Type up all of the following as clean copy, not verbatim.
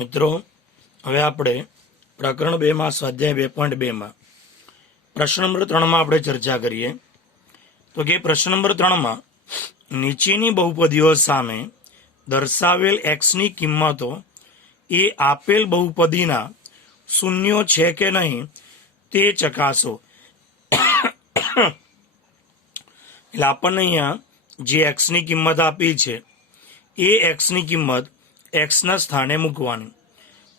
મિત્રો, હવે આપણે પ્રકરણ 2 માં સ્વાધ્યાય 2.2 માં પ્રશ્ન નંબર 3 માં આપણે ચર્ચા કરીએ તો કે પ્રશ્ન નંબર 3 માં નીચેની બહુપદીઓ સામે દર્શાવેલ x ની કિંમતો એ આપેલ બહુપદીના શૂન્યો છે કે નહીં તે ચકાસો. એટલે આપણને અહીંયા જે x ની કિંમત આપી છે એ x ની કિંમત x ના સ્થાને મૂકવાની.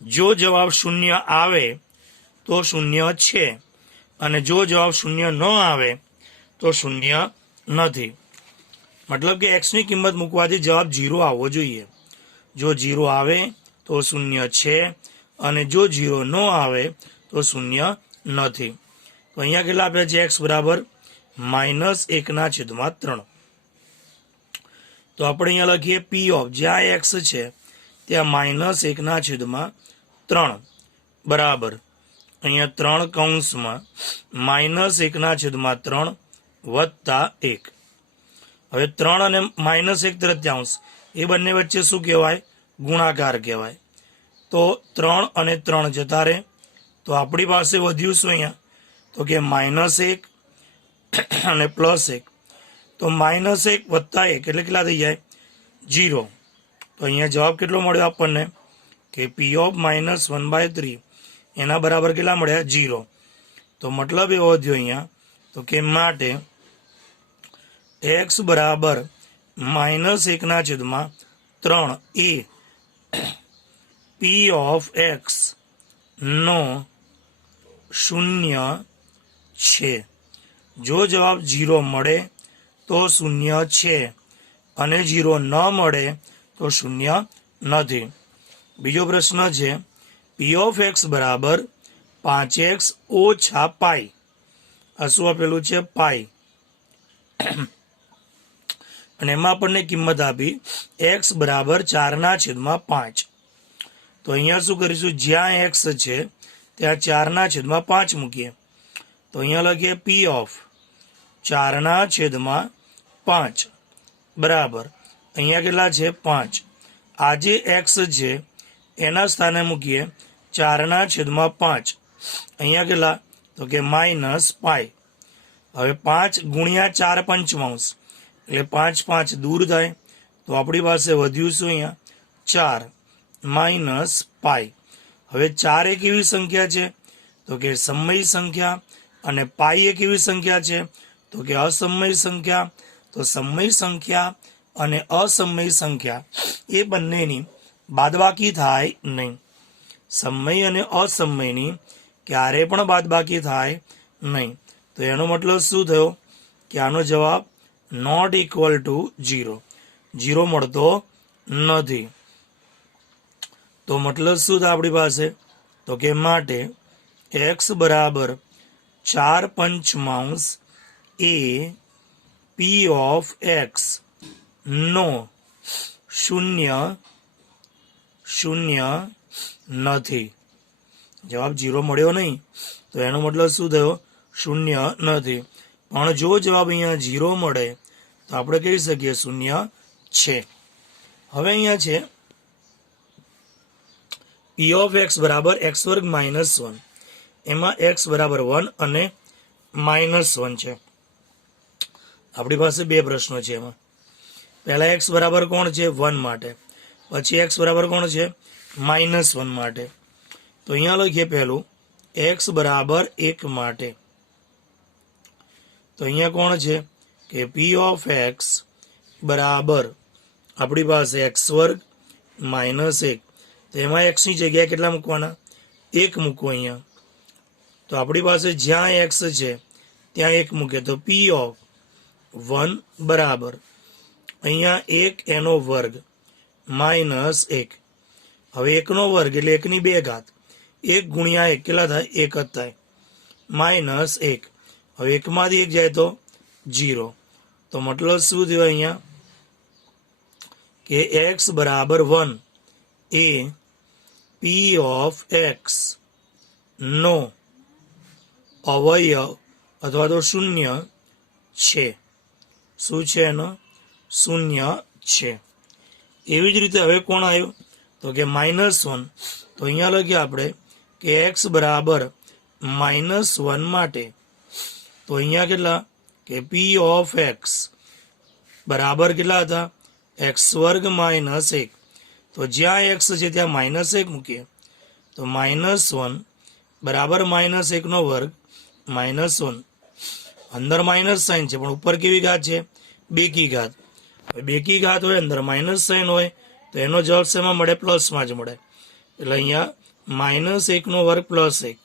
જો જવાબ શૂન્ય આવે તો શૂન્ય છે અને જો જવાબ શૂન્ય ન આવે તો શૂન્ય નથી. મતલબ કે x ની કિંમત મૂકવાથી જવાબ 0 આવવો જોઈએ. જો 0 આવે તો શૂન્ય છે અને જો 0 ન આવે તો શૂન્ય નથી. તો અહીંયા કેટલા આપ્યા છે? x બરાબર -1/3. તો આપણે અહીંયા લખીએ p ઓફ જ્યાં x છે ત્યાં -1/3 બરાબર અહીંયા 3 કૌંસમાં -1/3 વત્તા 1. હવે 3 અને -1/3 એ બંને વચ્ચે શું કહેવાય? ગુણાકાર કહેવાય. તો 3 અને 3 જતા રહે તો આપણી પાસે વધ્યું શું અહીંયા? તો કે -1 અને +1. તો -1 વત્તા 1 એટલે કેટલા થઈ જાય? 0. તો અહીંયા જવાબ કેટલો મળ્યો આપણને? કે p ઓફ -1/3 એના બરાબર કેટલા મળ્યા? 0. તો મતલબ એવો થયો અહીંયા તો કે માટે x બરાબર -1/3 એ p ઓફ x નો શૂન્ય છે. જો જવાબ 0 મળે તો શૂન્ય છે અને 0 ન મળે તો શૂન્ય નથી. બીજો પ્રશ્ન છે p ઓફ x બરાબર 5x ઓછા પાઈ. આ શું આપેલું છે? પાઈ. અને એમાં આપણને કિંમત આપી x બરાબર 4/5. તો અહીંયા શું કરીશું? જ્યાં x છે ત્યાં 4/5 મૂકીએ. તો અહીંયા લખીએ p ઓફ 4/5 બરાબર અહીંયા કેટલા છે? 5. આ જે x છે એના સ્થાને મૂકીએ 4/5. અહીંયા કેટલા? તો કે -પાઈ. હવે 5 ગુણ્યા 4 પંચમાંશ એટલે 5 5 દૂર થાય તો આપણી પાસે વધ્યું શું? અહીંયા 4 પાઈ. હવે 4 એક એવી સંખ્યા છે તો કે સમય સંખ્યા અને પાઈ એક એવી સંખ્યા છે તો કે અસમય સંખ્યા. તો સમય સંખ્યા અને અસમય સંખ્યા એ બંનેની બાદબાકી થાય નહીં. સમય અને અસમયની ક્યારે પણ બાદબાકી થાય નહીં. તો એનો મતલબ શું થયો? કે આનો જવાબ નોટ ઇક્વલ ટુ 0. 0 મળતો નથી. તો મતલબ શું થાય આપણી પાસે? તો કે માટે x બરાબર 4/5 એ p ઓફ x નો શૂન્ય નથી. જવાબ 0 મળ્યો નહીં તો એનો મતલબ શું થયો? શૂન્ય નથી. પણ જો જવાબ અહીંયા 0 મળે તો આપણે કહી શકીએ શૂન્ય છે. હવે અહીંયા છે p ઓફ x બરાબર x² - 1. એમાં x બરાબર 1 અને -1 છે. આપણી પાસે બે પ્રશ્નો છે. એમાં પહેલા x બરાબર કોણ છે? 1 માટે. પછી x બરાબર કોણ છે? -1 માટે. તો અહીંયા લખીએ પહેલું x બરાબર 1 માટે. તો અહીંયા કોણ છે? કે p ઓફ x બરાબર આપણી પાસે x² - 1. તો એમાં x ની જગ્યાએ કેટલા મૂકવાના? 1 મૂકવો અહીંયા. તો આપણી પાસે જ્યાં x છે ત્યાં 1 મૂકે તો p ઓફ 1 બરાબર અહીંયા 1 એનો વર્ગ -1. હવે 1 નો વર્ગ એટલે 1 ની 2 ઘાત. 1 ગુણ્યા 1 કેટલા થાય? 1 જ થાય. -1. હવે 1 માંથી 1 જાય તો 0. તો મતલબ શું થયો અહીંયા? કે x બરાબર 1 એ p ઓફ x નો અવયવ અથવા તો શૂન્ય છે. શું છે? એનો શૂન્ય છે. એવી જ રીતે હવે કોણ આવ્યું? તો કે -1, તો અહીંયા લખીએ આપણે કે x બરાબર -1 માટે તો અહીંયા કેટલા કે p ઓફ x બરાબર કેટલા હતા x² - 1, તો જ્યાં x છે ત્યાં -1 મૂકીએ તો -1 બરાબર -1 નો વર્ગ -1, અંદર માઇનસ સાઇન છે પણ ઉપર કેવી ઘાત છે બેકી ઘાત. બેકી ઘાત હોય અંદર માઇનસ સાઇન હોય તો એનો જવાબ શેમાં મળે પ્લસમાં જ મળે. એટલે અહીંયા -1 નો વર્ગ +1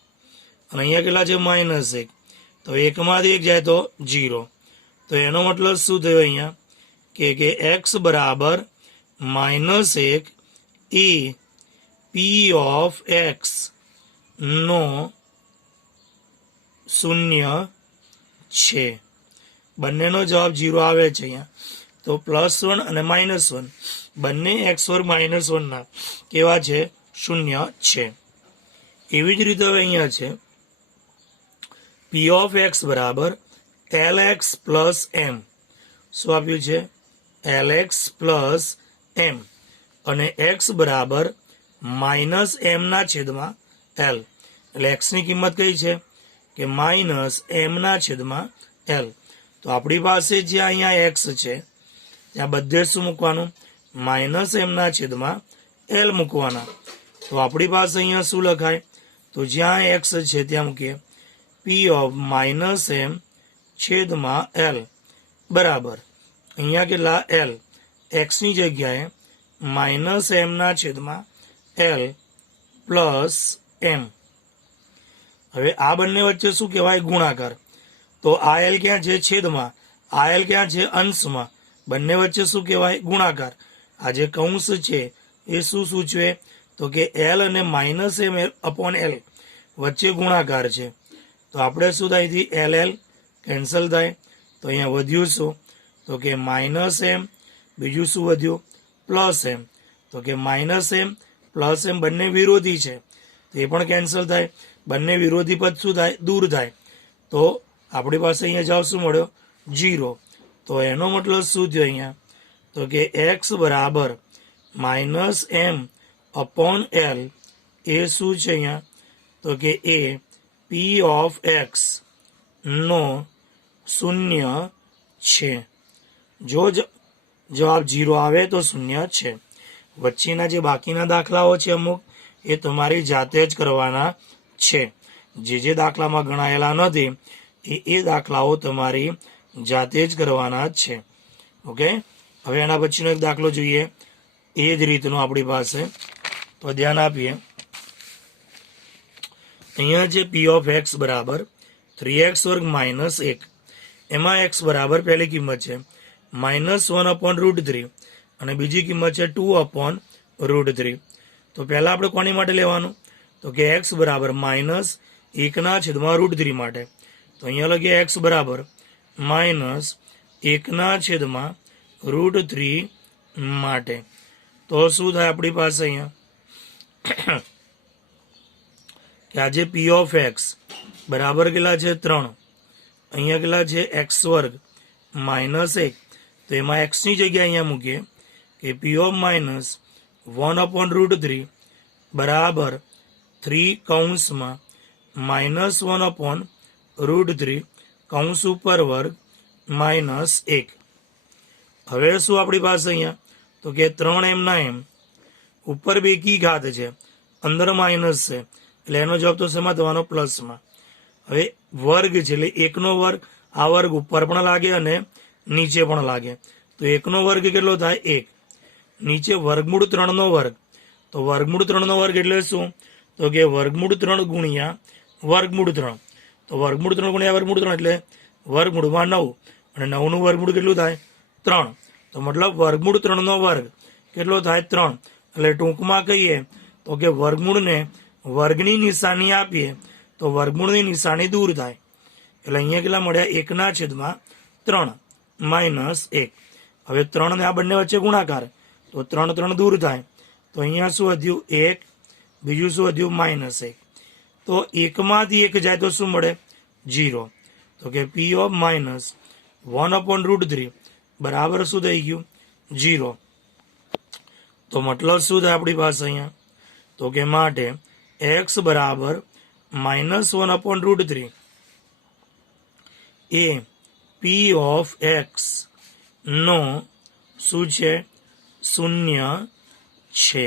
અને અહીંયા કેટલા છે -1, તો 1 માંથી 1 જાય તો 0. તો એનો મતલબ શું થયો અહીંયા કે x બરાબર -1 એ p ઓફ x નો શૂન્ય છે. બંનેનો જવાબ 0 આવે છે અહીંયા. તો +1 અને -1 બંને x² - 1 ના કેવા છે શૂન્ય છે. એવી જ રીતે હવે અહીંયા છે p ઓફ x બરાબર lx પ્લસ m. શું આપ્યું છે lx પ્લસ m અને x બરાબર -m ના છેદમાં l. એટલે x ની કિંમત કઈ છે કે -m ના છેદમાં l. તો આપણી પાસે જે અહીંયા x છે ત્યાં બધે શું મૂકવાનું -m ના છેદમાં l મૂકવાના. તો આપણી પાસે અહીંયા શું લખાય તો જ્યાં x છે ત્યાં મૂકીએ p ઓફ -m છેદમાં l બરાબર અહીંયા કેટલા l, x ની જગ્યાએ -m ના છેદમાં l પ્લસ m. હવે આ બંને વચ્ચે શું કહેવાય ગુણાકાર. તો આ l ક્યાં છે છેદમાં, આ l ક્યાં છે અંશમાં, બંને વચ્ચે શું કહેવાય ગુણાકાર. આ જે કૌંસ છે એ શું સૂચવે તો કે l અને -m/l વચ્ચે ગુણાકાર છે. તો આપણે શું થાય થી l કેન્સલ થાય. તો અહીંયા વધ્યું શું તો કે -m, બીજું શું વધ્યું +m. તો કે -m +m બંને વિરોધી છે તો એ પણ કેન્સલ થાય. બંને વિરોધી પદ શું થાય દૂર થાય. તો આપણી પાસે અહીંયા જવાબ શું મળ્યો 0. તો એનો મતલબ શું થયો અહીંયા તો કે x બરાબર -m/l એ શું છે અહીંયા તો કે એ p ઓફ x નો શૂન્ય છે. જો જવાબ 0 આવે તો શૂન્ય છે. વચ્ચેના જે બાકીના દાખલાઓ છે અમુક એ તમારી જાતે જ કરવાના છે. જે દાખલામાં ગણાયેલા નથી એ દાખલાઓ તમારી જાતે જ કરવાના છે. ઓકે, હવે એના પછીનો એક દાખલો જોઈએ એ જ રીતનો આપણી પાસે. તો ધ્યાન આપીએ. અહીંયા છે p ઓફ x બરાબર 3x² - 1. એમાં x બરાબર પહેલી કિંમત છે -1/√3 અને બીજી કિંમત છે 2/√3. તો પહેલા આપણે કોની માટે લેવાનું તો કે x બરાબર -1/√3 માટે. તો અહીંયા લખીએ x બરાબર -1/√3 માટે. તો શું થાય આપણી પાસે અહીંયા કે આજે p ઓફ x બરાબર કેટલા છે 3, અહીંયા કેટલા છે x² - 1. તો એમાં x ની જગ્યાએ અહીંયા મૂકીએ કે p ઓફ -1/√3 બરાબર 3 કૌંસમાં -1/√3 કૌંસ ઉપર વર્ગ -1. હવે શું આપણી પાસે અહીંયા તો કે 3m ના m ઉપર બેકી ઘાત છે અંદર માઇનસ છે એટલે એનો જવાબ તો શેમાં થવાનો પ્લસમાં. હવે વર્ગ છે એટલે 1 નો વર્ગ, આ વર્ગ ઉપર પણ લાગે અને નીચે પણ લાગે. તો 1 નો વર્ગ કેટલો થાય 1, નીચે વર્ગમૂળ 3 નો વર્ગ. તો વર્ગમૂળ 3 નો વર્ગ એટલે શું તો કે વર્ગમૂળ 3 ગુણ્યા વર્ગમૂળ 3. તો વર્ગમૂળ 3 ગુણ્યા વર્ગમૂળ 3 એટલે વર્ગમૂળમાં 9 અને 9 નું વર્ગમૂળ કેટલું થાય 3. તો મતલબ વર્ગમૂળ 3 નો વર્ગ કેટલો થાય 3. એટલે ટૂંકમાં કહીએ તો કે વર્ગમૂળને વર્ગની નિશાની આપીએ તો વર્ગમૂળની નિશાની દૂર થાય. એટલે અહીંયા કેટલા મળ્યા 1/3 -1. હવે 3 ને આ બંને વચ્ચે ગુણાકાર તો 3 3 દૂર થાય. તો અહીંયા શું વધ્યું 1, બીજું શું વધ્યું -1. તો 1 માંથી 1 જાય તો શું મળે 0. તો કે p ઓફ -1/√3 બરાબર શું થઈ ગયું 0. તો મતલબ શું થાય આપણી પાસે અહીંયા? તો કે માટે x બરાબર -1/√3 એ p ઓફ x નો શું છે? શૂન્ય છે.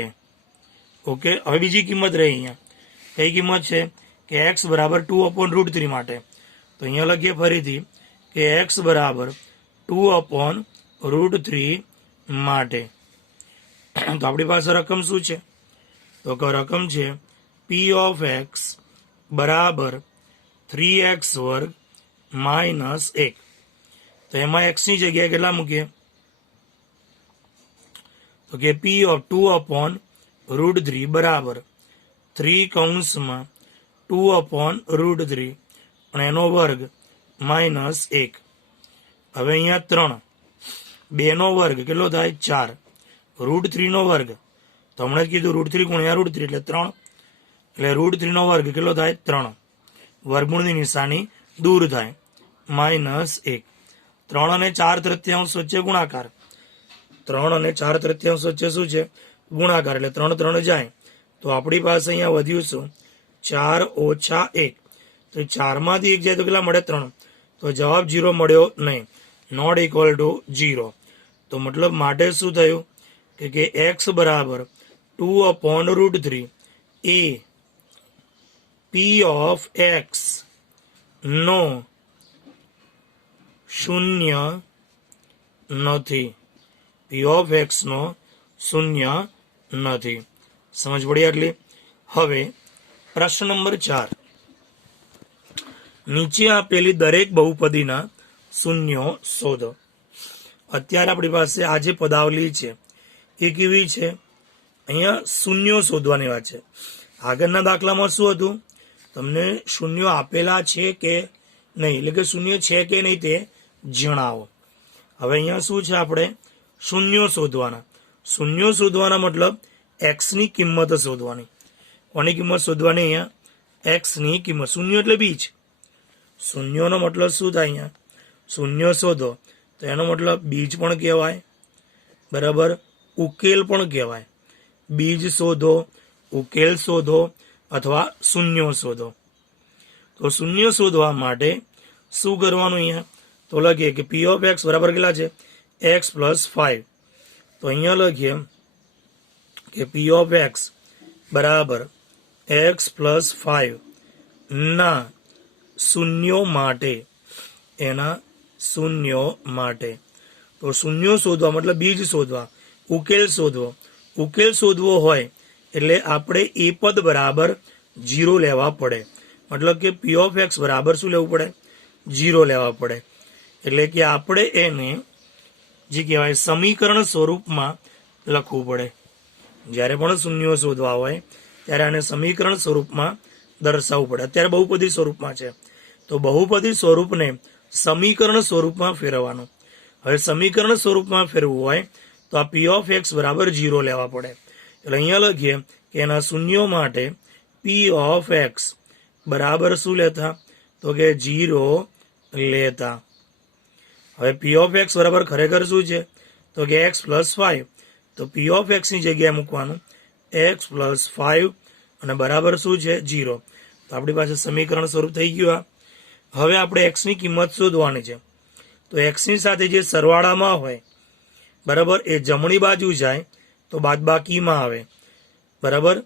ઓકે, હવે બીજી કિંમત રહી અહીંયા. કઈ કિંમત છે? કે x બરાબર 2/√3 માટે. તો અહીંયા લખીએ ફરીથી કે x બરાબર 2/√3 માટે. તો આપણી પાસે રકમ શું છે? તો કે રકમ છે p ઓફ x બરાબર 3x² - 1. તો એમાં x ની જગ્યાએ કેટલા મૂકીએ? તો કે p ઓફ 2/√3 બરાબર 3(2/√3 અને એનો વર્ગ -1. હવે અહીંયા 3, 2 નો વર્ગ કેટલો થાય? 4. √3 નો વર્ગ તો હમણાં જ કીધું √3 ગુણ્યા √3 એટલે 3, એટલે √3 નો વર્ગ કેટલો થાય? 3. વર્ગમૂળની નિશાની દૂર થાય, -1. 3 અને 4/3 વચ્ચે ગુણાકાર. 3 અને 4/3 વચ્ચે શું છે? ગુણાકાર. એટલે 3 3 જાય તો આપણી પાસે અહીંયા વધ્યું શું? 4 - 1. તો 4 માંથી 1 જાય તો કેટલા મળે? 3. તો જવાબ 0 મળ્યો નહીં, નોટ ઇક્વલ ટુ 0. તો મતલબ માટે શું થયું કે x બરાબર 2/√3 એ p ઓફ x નો શૂન્ય નથી. p ઓફ x નો શૂન્ય નથી. સમજ પડી આટલી? હવે પ્રશ્ન નંબર 4. નીચે આપેલી દરેક બહુપદીના શૂન્યો શોધો. અત્યારે આપણી પાસે આ જે પદાવલી છે એ કેવી છે? અહીંયા શૂન્યો શોધવાની વાત છે. આગળના દાખલામાં શું હતું? તમને શૂન્યો આપેલા છે કે નહીં, એટલે કે શૂન્ય છે કે નહીં તે જણાવો. હવે અહીંયા શું છે? આપણે શૂન્યો શોધવાના. શૂન્યો શોધવાના મતલબ x ની કિંમત શોધવાની. કોની કિંમત શોધવાની? અહીંયા x ની કિંમત. શૂન્ય એટલે બીજ. શૂન્યોનો મતલબ શું થાય? અહીંયા શૂન્ય શોધો તો એનો મતલબ બીજ પણ કહેવાય, બરાબર, ઉકેલ પણ કહેવાય. બીજ શોધો, ઉકેલ શોધો અથવા શૂન્યો શોધો. તો શૂન્ય શોધવા માટે શું કરવાનું? અહીંયા તો લખીએ કે p ઓફ x બરાબર કેટલા છે? x + 5. તો અહીંયા લખીએ કે p ઓફ x બરાબર x + 5 ના શૂન્યો માટે, એના શૂન્યો માટે. તો શૂન્યો શોધવા મતલબ બીજ શોધવા, ઉકેલ શોધવો. ઉકેલ શોધવો હોય એટલે આપણે એ પદ બરાબર 0 લેવા પડે. મતલબ કે p ઓફ x બરાબર શું લેવું પડે? 0 લેવા પડે. એટલે કે આપણે એને જે કહેવાય સમીકરણ સ્વરૂપમાં લખવું પડે. જ્યારે પણ શૂન્યો શોધવા હોય ત્યારે આને સમીકરણ સ્વરૂપમાં દર્શાવવું પડે. અત્યારે બહુપદી સ્વરૂપમાં છે તો બહુપદી સ્વરૂપને સમીકરણ સ્વરૂપમાં ફેરવવાનું. હવે સમીકરણ સ્વરૂપમાં ફેરવવું હોય તો આ p ઓફ x બરાબર 0 લેવા પડે. એટલે અહીંયા લખીએ કે એના શૂન્યો માટે p ઓફ x બરાબર શું લેતા? તો કે 0 લેતા. હવે p ઓફ x બરાબર ખરેખર શું છે? તો કે x + 5. તો p ઓફ x ની જગ્યાએ મૂકવાનું x + 5 અને બરાબર શું છે? 0. તો આપણી પાસે સમીકરણ સ્વરૂપ થઈ ગયું. હવે આપણે x ની કિંમત શોધવાની છે. તો x ની સાથે જે સરવાળામાં હોય, બરાબર, એ જમણી બાજુ જાય તો બાદબાકીમાં આવે, બરાબર,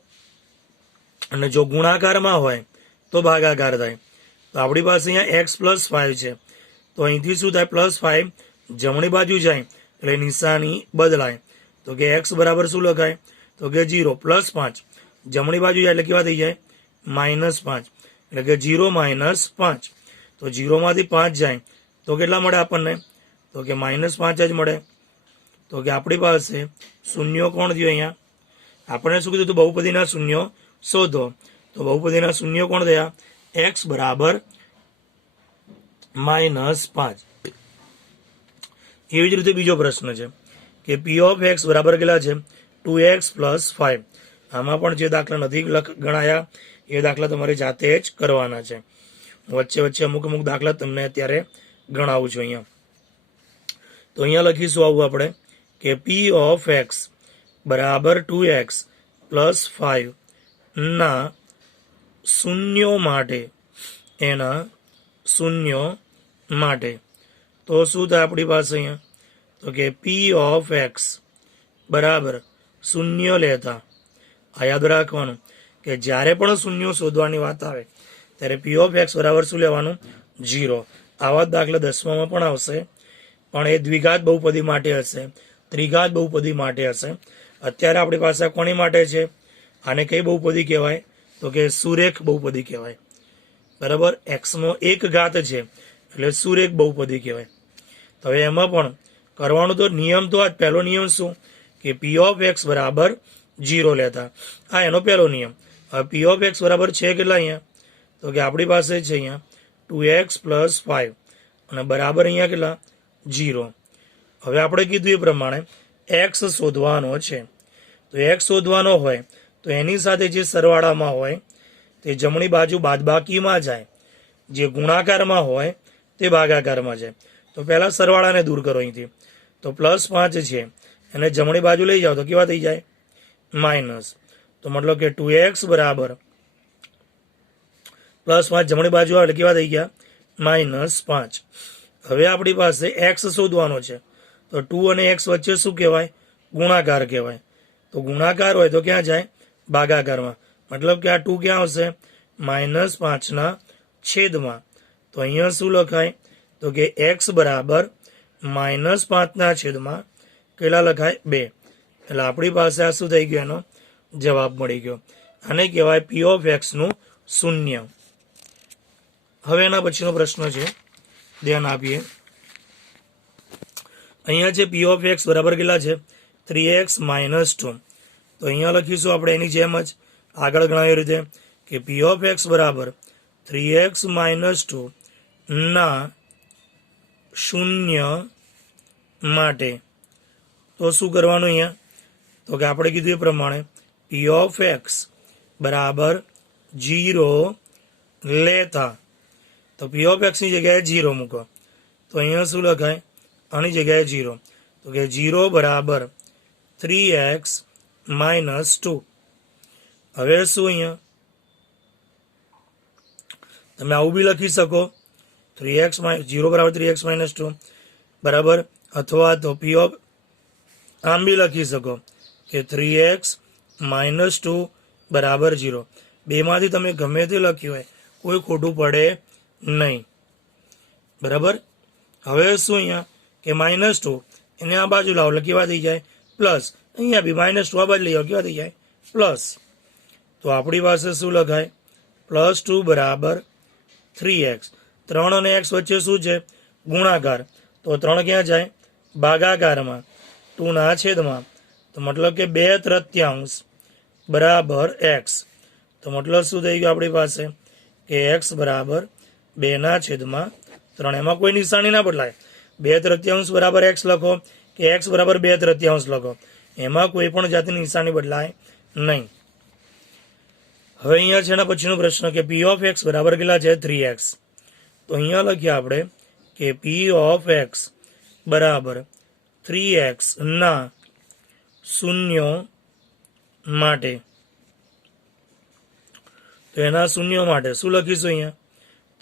અને જો ગુણાકારમાં હોય તો ભાગાકાર થાય. તો આપણી પાસે અહીંયા x + 5 છે તો અહીંથી શું થાય? +5 જમણી બાજુ જાય એટલે નિશાની બદલાય. તો કે x બરાબર શું લખાય? તો કે 0. +5 જમણી બાજુ જાય એટલે કેવા થઈ જાય? -5. એટલે કે 0 - 5. તો 0 માંથી 5 જાય તો કેટલા મળે આપણને? તો કે -5 જ મળે. તો કે આપણી પાસે શૂન્યો કોણ થયો? અહીંયા આપણે શું કીધું? તો બહુપદીના શૂન્યો શોધો. તો બહુપદીના શૂન્યો કોણ થયા? x બરાબર -5. એવી જ રીતે બીજો પ્રશ્ન છે કે p ઓફ x બરાબર કેટલા છે? 2x + 5. આમાં પણ જે દાખલા નથી ગણાયા એ દાખલા તમારે જાતે જ કરવાના છે. વચ્ચે વચ્ચે અમુક દાખલા તમને અત્યારે ગણાવું છું અહીંયા. તો અહીંયા લખીશું આવું આપણે કે p ઓફ x બરાબર 2x પ્લસ 5 ના શૂન્યો માટે એના શૂન્યો માટે તો શું થાય આપણી પાસે અહીંયા તો કે પી ઓફ એક્સ બરાબર શૂન્ય લેતા આ યાદ રાખવાનું કે જ્યારે પણ શૂન્યો શોધવાની વાત આવે ત્યારે પી ઓફ એક્સ બરાબર શું લેવાનું 0. આવા દાખલા 10માં પણ આવશે પણ એ દ્વિઘાત બહુપદી માટે હશે ત્રિઘાત બહુપદી માટે હશે. અત્યારે આપણી પાસે કોની માટે છે આને કઈ બહુપદી કહેવાય તો કે સુરેખ બહુપદી કહેવાય બરાબર. એક્સનો એક ઘાત છે એટલે સુરેખ બહુપદી કહેવાય. તો હવે એમાં પણ કરવાનું તો નિયમ તો આ પહેલો નિયમ શું કે પી ઓફ એક્સ બરાબર 0 લેતા આ એનો પહેલો નિયમ. હવે પી ઓફ એક્સ બરાબર છે કેટલા અહીંયા તો કે આપણી પાસે છે અહીંયા 2x પ્લસ 5 અને બરાબર અહીંયા કેટલા 0. હવે આપણે કીધું એ પ્રમાણે એક્સ શોધવાનો છે તો એક્સ શોધવાનો હોય તો એની સાથે જે સરવાળામાં હોય તે જમણી બાજુ બાદબાકીમાં જાય, જે ગુણાકારમાં હોય તે ભાગાકારમાં જાય. તો પહેલા સરવાળાને દૂર કરો અહીંથી તો +5 છે એને જમણી બાજુ લઈ જાઓ તો કેવા થઈ જાય માઇનસ. તો મતલબ કે 2x બરાબર +5 જમણી બાજુ આવે એટલે કેવા થઈ ગયા -5. હવે આપણી પાસે x શોધવાનો છે તો 2 અને x વચ્ચે શું કહેવાય ગુણાકાર કહેવાય. તો ગુણાકાર હોય તો ક્યાં જાય ભાગાકારમાં. મતલબ કે આ 2 ક્યાં આવશે -5 ના છેદમાં. તો અહીંયા શું લખાય તો કે x બરાબર -5 ના છેદમાં કેટલા લખાય 2. એટલે આપણી પાસે આ શું થઈ ગયો એનો જવાબ મળી ગયો. આને કહેવાય પી ઓફ એક્સ નું શૂન્ય. હવે એના પછીનો પ્રશ્ન છે ધ્યાન આપીએ. અહીંયા છે પી ઓફ એક્સ બરાબર કેટલા છે 3x - 2. તો અહીંયા લખીશું આપણે એની જેમ જ આગળ ગણાવી રીતે કે પી ઓફ એક્સ બરાબર 3x - 2 ના શૂન્ય માટે તો શું કરવાનું અહીંયા તો કે આપણે કીધું એ પ્રમાણે પી ઓફ એક્સ બરાબર 0 લેતા તો પી ઓફ એક્સની જગ્યાએ 0 મૂકો તો અહીંયા શું લખાય આની જગ્યાએ 0 તો કે 0 બરાબર 3x - 2. હવે શું અહીંયા તમે આવું બી લખી શકો 0 બરાબર 3x - 2 બરાબર, અથવા તો પી ઓફ આમ બી લખી શકો કે 3x - 2 બરાબર 0. બેમાંથી તમે ગમે તે લખ્યું હોય કોઈ ખોટું પડે નહીં બરાબર. હવે શું અહીંયા કે -2 એને આ બાજુ લાવો એટલે કેવા થઈ જાય પ્લસ. અહીંયા બી -2 આ બાજુ લઈ આવો કેવા થઈ જાય પ્લસ. તો આપણી પાસે શું લખાય +2 બરાબર 3x. 3 અને x વચ્ચે શું છે ગુણાકાર તો 3 ક્યાં જાય ભાગાકારમાં 2 ના છેદમાં. તો મતલબ કે 2/3 બરાબર x. તો મતલબ શું થઈ ગયું આપણી પાસે કે x બરાબર 2/3. એમાં કોઈ નિશાની ના બદલાય 2/3 બરાબર x લખો કે x બરાબર 2/3 લખો એમાં કોઈ પણ જાતની નિશાની બદલાય નહીં. હવે અહીંયા છે એના પછીનો પ્રશ્ન કે પી ઓફ એક્સ બરાબર કેટલા છે 3x. તો અહીંયા લખીએ આપણે કે પી ઓફ એક્સ બરાબર 3x ના શૂન્યો માટે. તો એના શૂન્યો માટે શું લખીશું અહીંયા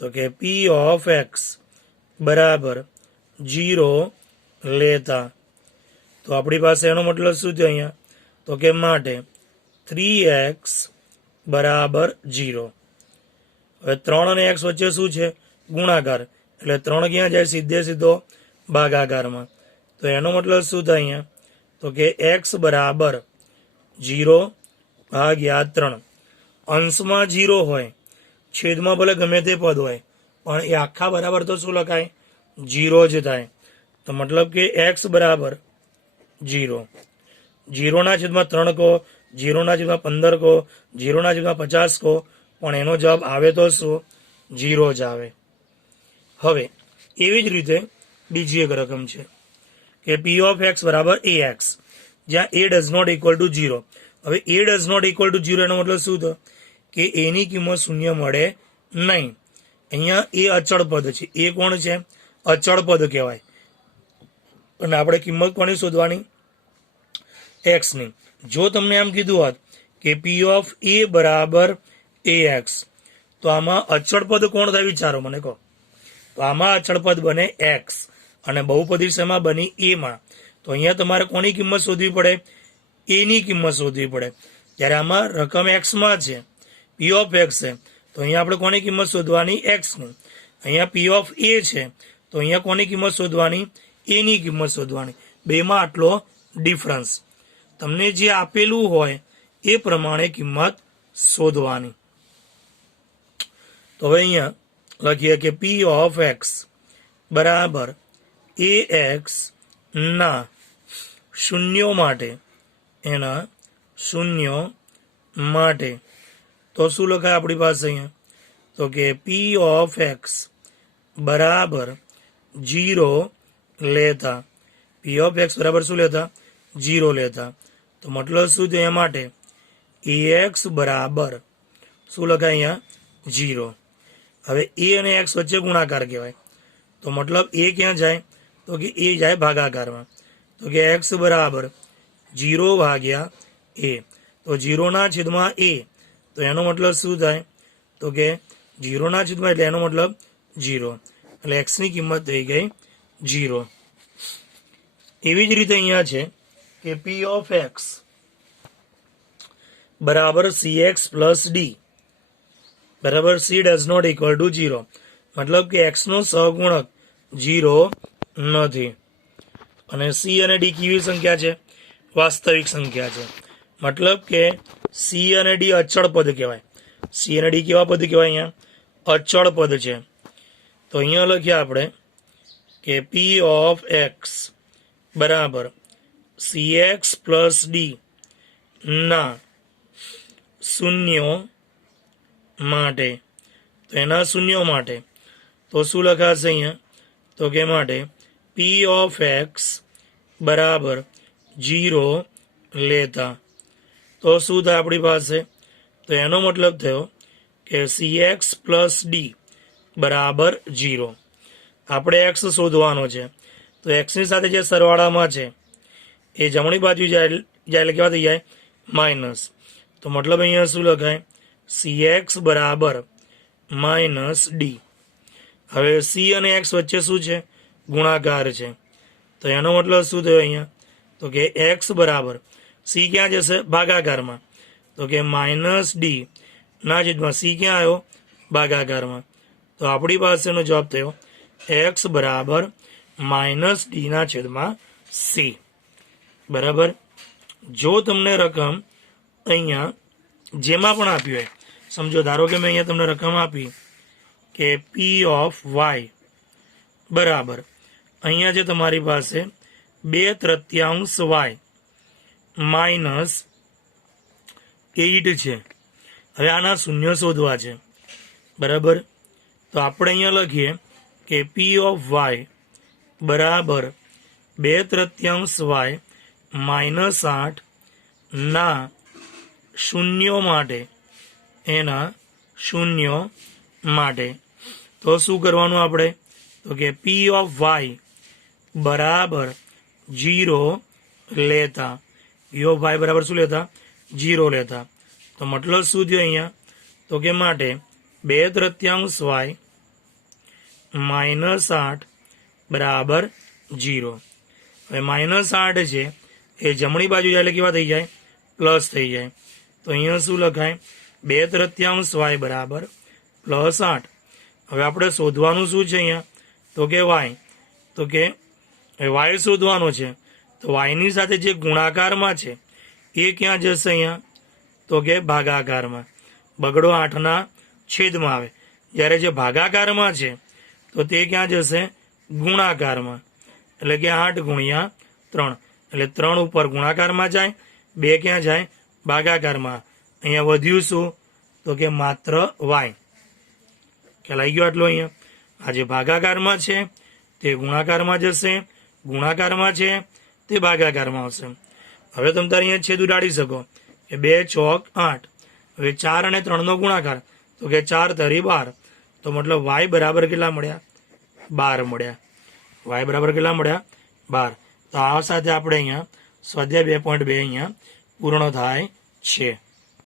તો કે પી ઓફ એક્સ બરાબર 0 લેતા. તો આપણી પાસે એનો મતલબ શું થયો અહીંયા તો કે માટે 3x બરાબર 0. હવે 3 અને x વચ્ચે શું છે ગુણાકાર એટલે 3 ક્યાં જાય સીધો ભાગાકારમાં. તો એનો મતલબ શું થાય અહીંયા તો કે x બરાબર 0/3. અંશમાં 0 હોય છેદમાં ભલે ગમે તે પદ હોય પણ એ આખા બરાબર તો શું લખાય 0 જ થાય. તો મતલબ કે x બરાબર 0. 0/3 કહો 0/15 કહો 0/50 કહો પણ એનો જવાબ આવે તો શું 0 જ આવે. હવે એવી જ રીતે બીજી એક રકમ છે કે પી ઓફ એક્સ બરાબર ax જ્યાં a does not equal to 0. હવે a does not equal to 0 એનો મતલબ શું થયો કે એની કિંમત શૂન્ય મળે નહીં. અહીંયા એ અચળ પદ છે. એ કોણ છે અચળ પદ કહેવાય અને આપણે કિંમત કોની શોધવાની એક્સની. જો તમને એમ કીધું હોત કે પી ઓફ એ બરાબર એ એક્સ, તો આમાં અચળ પદ કોણ થાય વિચારો મને કહો. તો આમાં અચળ પદ બને એક્સ અને બહુપદી શેમાં બની એમાં. તો અહીંયા તમારે કોની કિંમત શોધવી પડે? એની કિંમત શોધવી પડે. જ્યારે આમાં રકમ એક્સમાં છે, પી ઓફ એક્સ છે, તો અહીંયા આપણે કોની કિંમત શોધવાની? એક્સની. અહીંયા પી ઓફ એ છે, તો અહીંયા કોની કિંમત શોધવાની? એની કિંમત શોધવાની. બેમાં આટલો ડિફરન્સ. તમને જે આપેલું હોય એ પ્રમાણે કિંમત શોધવાની. તો હવે અહીંયા લખીએ કે પી ઓફ એક્સ બરાબર એ એક્સ ના શૂન્યો માટે, એના શૂન્યો માટે. તો શું લખાય આપણી પાસે અહીંયા? તો કે પી ઓફ એક્સ બરાબર 0 લેતા, પી ઓફ એક્સ બરાબર શું લેતા? 0 લેતા. તો મતલબ શું થયું એના માટે? એ એક્સ બરાબર શું લખાય અહીંયા? 0. હવે એ અને એક્સ વચ્ચે ગુણાકાર કહેવાય. તો મતલબ એ ક્યાં જાય? તો કે એ જાય ભાગાકારમાં. તો કે એક્સ બરાબર 0 ભાગ્યા એ. તો 0 ના છેદમાં એ, તો એનો મતલબ શું થાય? તો કે 0 ના છેદમાં એટલે એનો મતલબ 0, એટલે એક્સની કિંમત થઈ ગઈ 0. એવી જ રીતે અહીંયા છે કે પી ઓફ એક્સ બરાબર સી એક્સ પ્લસ ડી બરાબર c does not equal to 0. મતલબ કે એક્સનો સહગુણક 0 નથી. અને સી અને ડી કેવી સંખ્યા છે? વાસ્તવિક સંખ્યા છે. મતલબ કે સી અને ડી અચળ પદ કહેવાય. સી અને ડી કેવા પદ કહેવાય? અહીંયા અચળ પદ છે. તો અહીંયા લખીએ આપણે કે પી ઓફ એક્સ બરાબર સી એક્સ પ્લસ ડી ના શૂન્યો માટે. તો એના શૂન્યો માટે તો શું લખાશે અહીંયા? તો કે માટે પી ઓફ એક્સ બરાબર 0 લેતા. તો શું થાય આપણી પાસે? તો એનો મતલબ થયો કે સી એક્સ પ્લસ ડી બરાબર 0. આપણે એક્સ શોધવાનો છે, તો એક્સની સાથે જે સરવાળામાં છે એ જમણી બાજુ જાય એટલે કેવા થઈ જાય? માઇનસ. તો મતલબ અહીંયા શું લખાય? સી એક્સ બરાબર માઇનસ ડી. હવે સી અને એક્સ વચ્ચે શું છે? ગુણાકાર છે. તો એનો મતલબ શું થયો અહીંયા? તો કે એક્સ બરાબર સી ક્યાં જશે? ભાગાકારમાં. તો કે માઇનસ ડી ના છેદમાં સી ક્યાં આવ્યો? ભાગાકારમાં. તો આપણી પાસેનો જવાબ થયો એક્સ બરાબર માઇનસ ડી ના છેદમાં સી. બરાબર. જો તમને રકમ અહીંયા જેમાં પણ આપ્યું હોય, સમજો ધારો કે મેં અહીંયા તમને રકમ આપી કે પી ઓફ વાય બરાબર અહીંયા જે તમારી પાસે 2/3 વાય માઇનસ 8 છે. હવે આના શૂન્ય શોધવા છે. બરાબર. તો આપણે અહીંયા લખીએ કે પી ઓફ વાય બરાબર 2/3 વાય માઇનસ 8 ના શૂન્યો માટે, એના શૂન્યો માટે. તો શું કરવાનું આપણે? તો કે પી ઓફ વાય બરાબર 0 લેતા. પી ઓફ વાય બરાબર શું લેતા? 0 લેતા. તો મતલબ શું થયો અહીંયા? તો કે માટે 2/3 વાય માઇનસ 8 બરાબર 0. હવે માઇનસ 8 છે એ જમણી બાજુ જાય એટલે કેવા થઈ જાય? પ્લસ થઈ જાય. તો અહીંયા શું લખાય? 2/3 વાય બરાબર પ્લસ 8. હવે આપણે શોધવાનું શું છે અહીંયા? તો કે વાય. તો કે વાય શોધવાનો છે. તો વાયની સાથે જે ગુણાકારમાં છે એ ક્યાં જશે અહીંયા? તો કે ભાગાકારમાં. બગડો 8ના છેદમાં આવે. જ્યારે જે ભાગાકારમાં છે તો તે ક્યાં જશે? ગુણાકારમાં. એટલે કે 8 ગુણ્યા 3. એટલે 3 ઉપર ગુણાકારમાં જાય, 2 ક્યાં જાય? ભાગાકારમાં. અહીંયા વધ્યું શું? તો કે માત્ર વાય. ખ્યાલ આવી ગયો આટલો? અહીંયા આ જે ભાગાકારમાં છે તે ગુણાકારમાં જશે, ગુણાકારમાં છે તે ભાગાકારમાં આવશે. હવે તમે તારે અહીંયા છેદ ઉડાડી શકો કે 2 ચોક 8. હવે 4 અને 3નો ગુણાકાર તો કે 4 તરી 12. તો મતલબ વાય બરાબર કેટલા મળ્યા? 12 મળ્યા. વાય બરાબર કેટલા મળ્યા? 12. તો આ સાથે આપણે અહીંયા સ્વાધ્યાય 2.2 અહીંયા પૂર્ણ થાય છે।